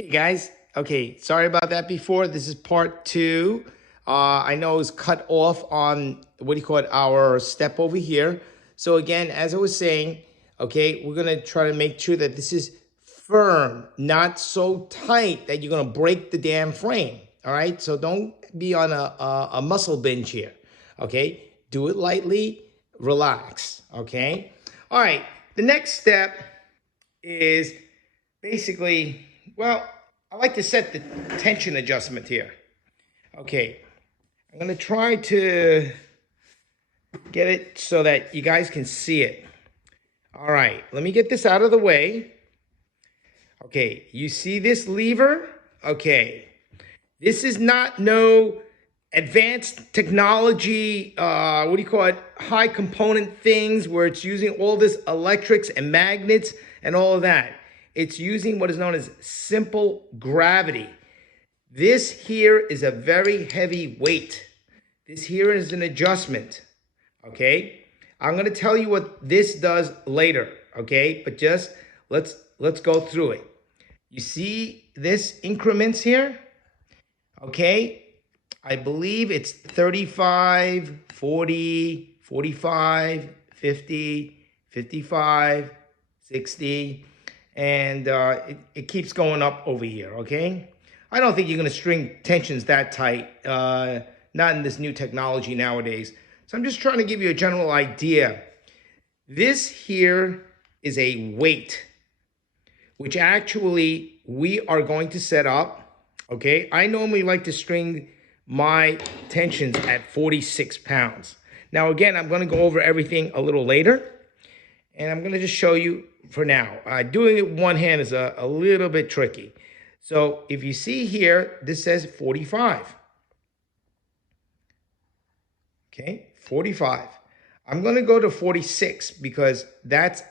Hey guys, okay, sorry about that before. This is part two. I know it was cut off on our step over here. So again, as I was saying, okay, we're gonna try to make sure that this is firm, not so tight that you're gonna break the damn frame. All right, so don't be on a muscle binge here. Okay, do it lightly, relax. Okay, all right. The next step is basically, well, I like to set the tension adjustment here. Okay, I'm gonna try to get it so that you guys can see it. All right, let me get this out of the way. Okay, you see this lever? Okay, this is not no advanced technology, high component things where it's using all this electrics and magnets and all of that. It's using what is known as simple gravity. This here is a very heavy weight. This here is an adjustment, okay? I'm gonna tell you what this does later, okay? But just let's go through it. You see this increments here? Okay, I believe it's 35, 40, 45, 50, 55, 60, and it keeps going up over here, okay? I don't think you're gonna string tensions that tight, not in this new technology nowadays. So I'm just trying to give you a general idea. This here is a weight, which actually we are going to set up, okay? I normally like to string my tensions at 46 pounds. Now, again, I'm gonna go over everything a little later, and I'm gonna just show you for now. Doing it with one hand is a little bit tricky. So if you see here, this says 45. Okay, 45. I'm gonna go to 46 because that's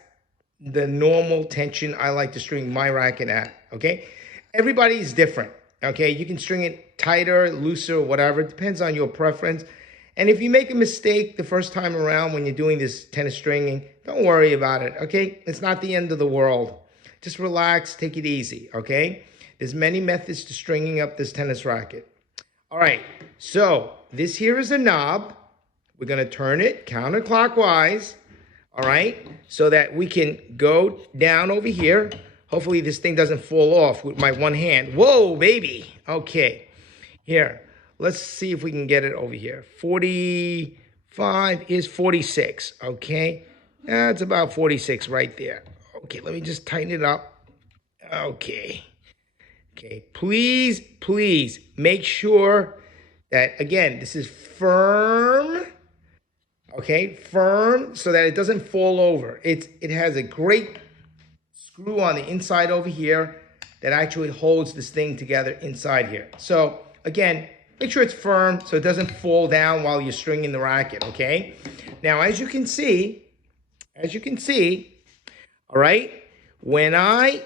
the normal tension I like to string my racket at, okay? Everybody's different, okay? You can string it tighter, looser, whatever. It depends on your preference. And if you make a mistake the first time around when you're doing this tennis stringing, don't worry about it, okay? It's not the end of the world. Just relax, take it easy, okay? There's many methods to stringing up this tennis racket. All right, so this here is a knob. We're gonna turn it counterclockwise, all right? So that we can go down over here. Hopefully this thing doesn't fall off with my one hand. Whoa, baby. Okay, here, let's see if we can get it over here. 45 is 46, okay? That's about 46 right there. Okay, let me just tighten it up. Okay. Okay, please, please make sure that, again, this is firm. Okay, firm so that it doesn't fall over. It has a great screw on the inside over here that actually holds this thing together inside here. So again, make sure it's firm so it doesn't fall down while you're stringing the racket, okay? Now, as you can see, all right, when I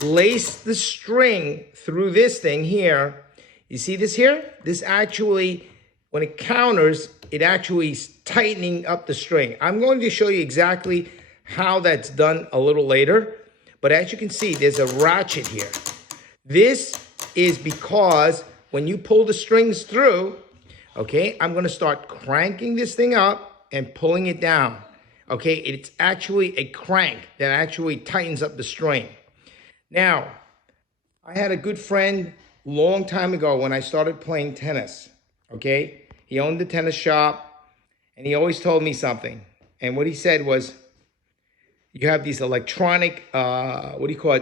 lace the string through this thing here, you see this here? This actually, when it counters, it actually is tightening up the string. I'm going to show you exactly how that's done a little later, but as you can see, there's a ratchet here. This is because when you pull the strings through, okay, I'm gonna start cranking this thing up and pulling it down. Okay, it's actually a crank that actually tightens up the string. Now, I had a good friend long time ago when I started playing tennis, okay? He owned a tennis shop, and he always told me something. And what he said was, you have these electronic,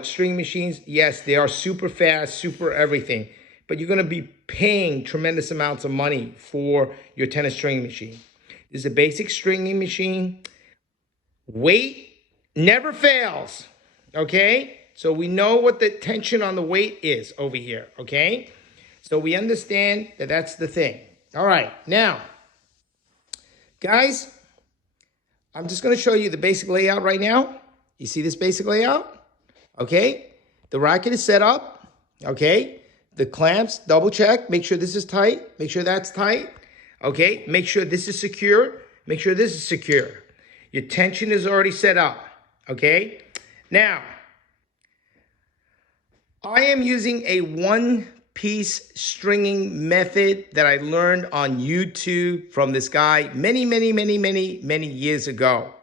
string machines. Yes, they are super fast, super everything. But you're gonna be paying tremendous amounts of money for your tennis string machine. This is a basic stringing machine. Weight never fails, okay? So we know what the tension on the weight is over here, okay? So we understand that that's the thing. All right, now, guys, I'm just gonna show you the basic layout right now. You see this basic layout? Okay, the racket is set up, okay? The clamps, double check, make sure this is tight, make sure that's tight, okay? Make sure this is secure, make sure this is secure. Your tension is already set up, okay? Now, I am using a one-piece stringing method that I learned on YouTube from this guy many years ago.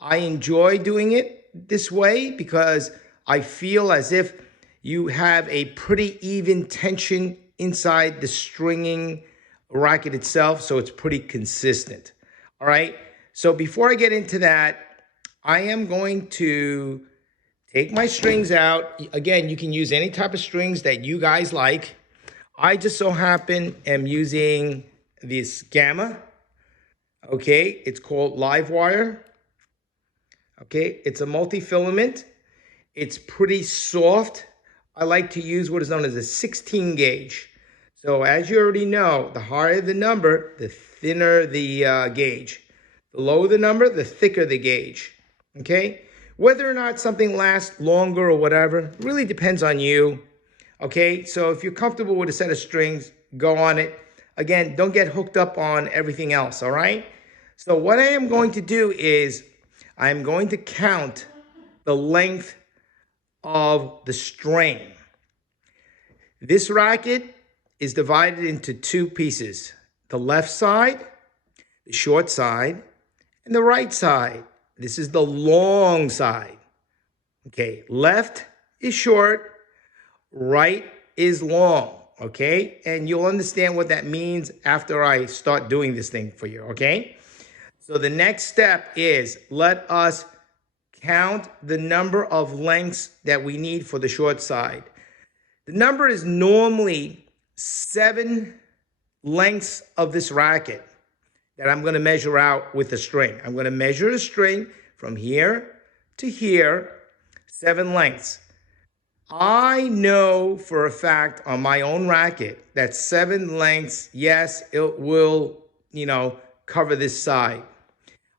I enjoy doing it this way because I feel as if you have a pretty even tension inside the stringing racket itself, so it's pretty consistent. All right, so before I get into that, I am going to take my strings out. Again, you can use any type of strings that you guys like. I just so happen am using this Gamma. Okay, it's called Livewire. Okay, it's a multi-filament. It's pretty soft. I like to use what is known as a 16 gauge. So as you already know, the higher the number, the thinner the gauge. The lower the number, the thicker the gauge. Okay, whether or not something lasts longer or whatever really depends on you. Okay, so if you're comfortable with a set of strings, go on it. Again, don't get hooked up on everything else, all right? So what I am going to do is I'm going to count the length of the string. This racket is divided into two pieces, the left side, the short side, and the right side. This is the long side. Okay, left is short, right is long, okay? And you'll understand what that means after I start doing this thing for you, okay? So the next step is let us count the number of lengths that we need for the short side. The number is normally 7 lengths of this racket that I'm going to measure out with the string. I'm going to measure the string from here to here, 7 lengths. I know for a fact on my own racket that 7 lengths, yes, it will, cover this side.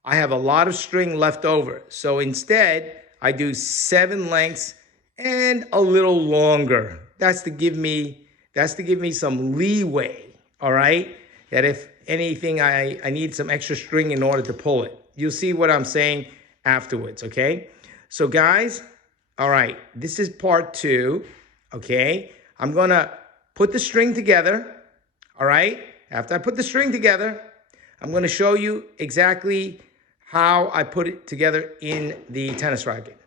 I have a lot of string left over. So instead, I do 7 lengths and a little longer. That's to give me some leeway, all right? That if anything, I need some extra string in order to pull it. You'll see what I'm saying afterwards, okay? So guys, all right, this is part 2, okay? I'm gonna put the string together, all right? After I put the string together, I'm gonna show you exactly how I put it together in the tennis racket.